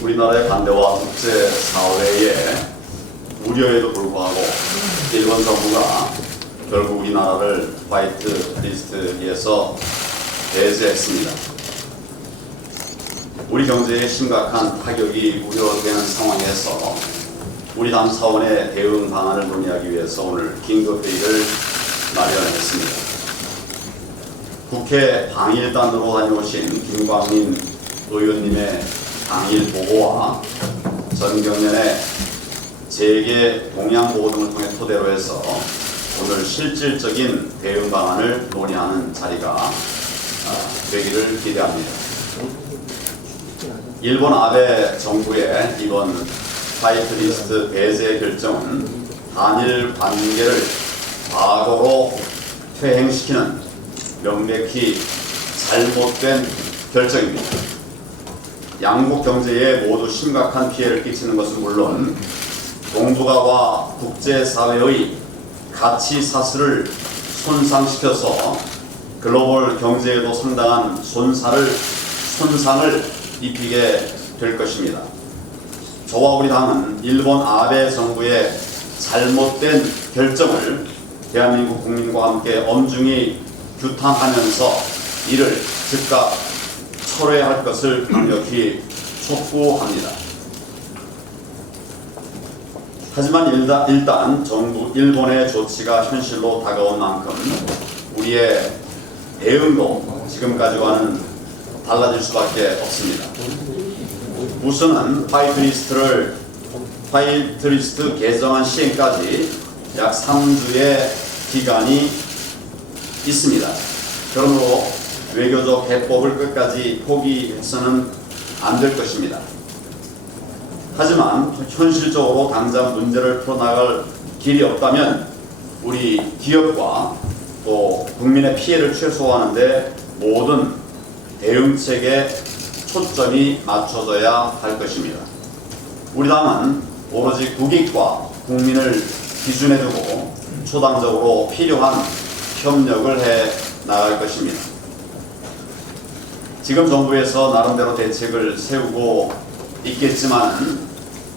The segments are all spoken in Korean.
우리나라의 반대와 국제사회의 우려에도 불구하고 일본 정부가 결국 우리나라를 화이트 리스트에서 배제했습니다. 우리 경제에 심각한 타격이 우려되는 상황에서 우리 당 차원의 대응 방안을 논의하기 위해서 오늘 긴급회의를 마련했습니다. 국회 방일단으로 다녀오신 김광민 의원님의 당일 보고와 전경련의 재계 동향 보고 등을 통해 토대로 해서 오늘 실질적인 대응 방안을 논의하는 자리가 되기를 기대합니다. 일본 아베 정부의 이번 화이트리스트 배제 결정은 한일 관계를 과거로 퇴행시키는 명백히 잘못된 결정입니다. 양국 경제에 모두 심각한 피해를 끼치는 것은 물론 동북아와 국제사회의 가치 사슬을 손상시켜서 글로벌 경제에도 상당한 손상을 입히게 될 것입니다. 저와 우리 당은 일본 아베 정부의 잘못된 결정을 대한민국 국민과 함께 엄중히 규탄하면서 이를 즉각 철회해야 할 것을 강력히 촉구합니다. 하지만 일단 정부 일본의 조치가 현실로 다가온 만큼 우리의 대응도 지금까지와는 달라질 수밖에 없습니다. 우선은 화이트리스트 개정안 시행까지 약 3주의 기간이 있습니다. 그러므로 외교적 해법을 끝까지 포기해서는 안 될 것입니다. 하지만 현실적으로 당장 문제를 풀어나갈 길이 없다면 우리 기업과 또 국민의 피해를 최소화하는 데 모든 대응책에 초점이 맞춰져야 할 것입니다. 우리 당은 오로지 국익과 국민을 기준에 두고 초당적으로 필요한 협력을 해 나갈 것입니다. 지금 정부에서 나름대로 대책을 세우고 있겠지만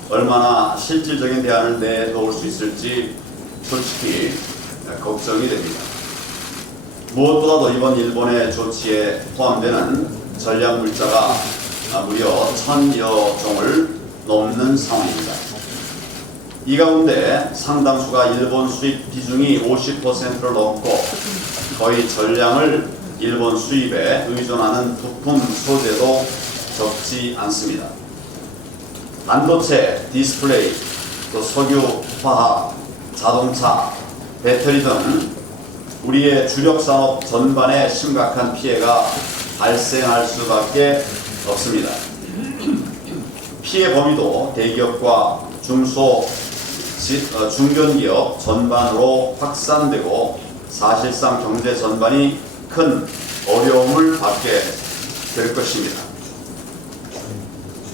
얼마나 실질적인 대안을 내놓을 수 있을지 솔직히 걱정이 됩니다. 무엇보다도 이번 일본의 조치에 포함되는 전략 물자가 무려 1000여 종을 넘는 상황입니다. 이 가운데 상당수가 일본 수입 비중이 50%를 넘고 거의 전량을 일본 수입에 의존하는 부품 소재도 적지 않습니다. 반도체, 디스플레이, 또 석유, 화학, 자동차, 배터리 등 우리의 주력 산업 전반에 심각한 피해가 발생할 수밖에 없습니다. 피해 범위도 대기업과 중견기업 전반으로 확산되고 사실상 경제 전반이 큰 어려움을 받게 될 것입니다.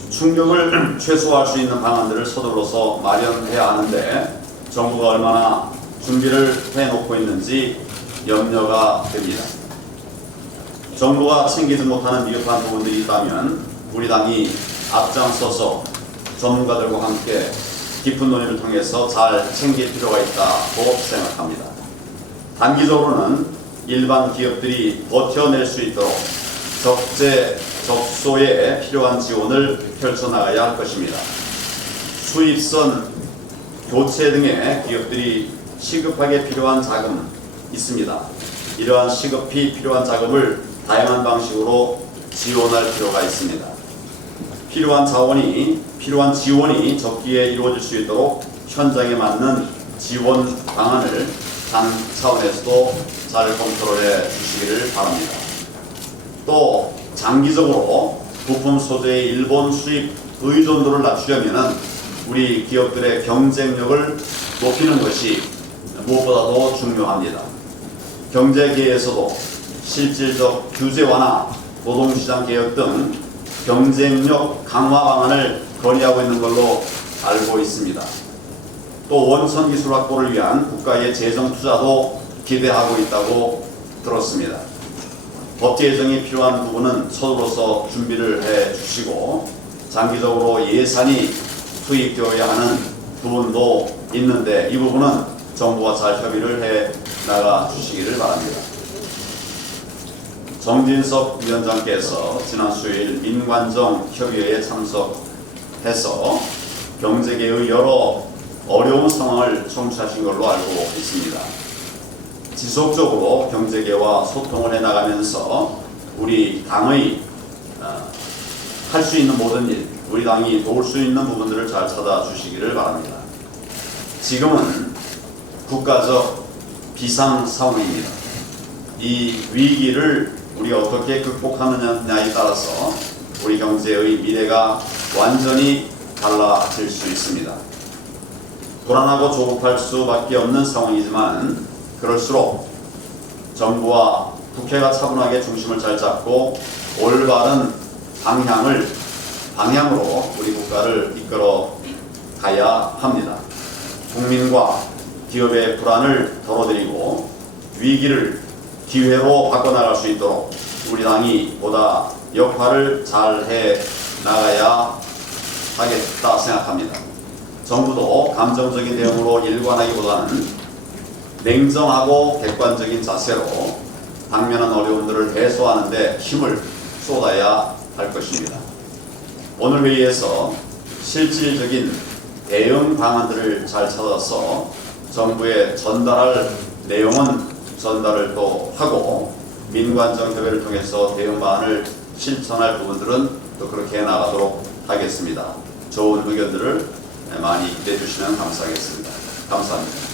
충격을 최소화할 수 있는 방안들을 서둘러서 마련해야 하는데 정부가 얼마나 준비를 해놓고 있는지 염려가 됩니다. 정부가 챙기지 못하는 미흡한 부분들이 있다면 우리 당이 앞장서서 전문가들과 함께 깊은 논의를 통해서 잘 챙길 필요가 있다고 생각합니다. 단기적으로는 일반 기업들이 버텨낼 수 있도록 적재적소에 필요한 지원을 펼쳐나가야 할 것입니다. 수입선 교체 등의 기업들이 시급하게 필요한 자금 있습니다. 이러한 시급히 필요한 자금을 다양한 방식으로 지원할 필요가 있습니다. 필요한 지원이 적기에 이루어질 수 있도록 현장에 맞는 지원 방안을 당 차원에서도 잘 검토를 해 주시기를 바랍니다. 또 장기적으로 부품 소재의 일본 수입 의존도를 낮추려면 우리 기업들의 경쟁력을 높이는 것이 무엇보다도 중요합니다. 경제계에서도 실질적 규제 완화, 노동시장 개혁 등 경쟁력 강화 방안을 건의하고 있는 걸로 알고 있습니다. 또 원천 기술 확보를 위한 국가의 재정 투자도 기대하고 있다고 들었습니다. 법 제정이 필요한 부분은 서두로서 준비를 해 주시고 장기적으로 예산이 투입되어야 하는 부분도 있는데 이 부분은 정부와 잘 협의를 해 나가 주시기를 바랍니다. 정진석 위원장께서 지난 수요일 민관정 협의회에 참석해서 경제계의 여러 어려운 상황을 청취하신 걸로 알고 있습니다. 지속적으로 경제계와 소통을 해나가면서 우리 당의 할 수 있는 모든 일, 우리 당이 도울 수 있는 부분들을 잘 찾아주시기를 바랍니다. 지금은 국가적 비상 상황입니다. 이 위기를 우리가 어떻게 극복하느냐에 따라서 우리 경제의 미래가 완전히 달라질 수 있습니다. 불안하고 조급할 수밖에 없는 상황이지만 그럴수록 정부와 국회가 차분하게 중심을 잘 잡고 올바른 방향으로 우리 국가를 이끌어 가야 합니다. 국민과 기업의 불안을 덜어드리고 위기를 기회로 바꿔나갈 수 있도록 우리 당이 보다 역할을 잘 해 나가야 하겠다 생각합니다. 정부도 감정적인 대응으로 일관하기보다는 냉정하고 객관적인 자세로 당면한 어려움들을 해소하는 데 힘을 쏟아야 할 것입니다. 오늘 회의에서 실질적인 대응 방안들을 잘 찾아서 정부에 전달할 내용은 전달을 또 하고 민관정 협의를 통해서 대응 방안을 실천할 부분들은 또 그렇게 나가도록 하겠습니다. 좋은 의견들을 많이 내주시면 감사하겠습니다. 감사합니다.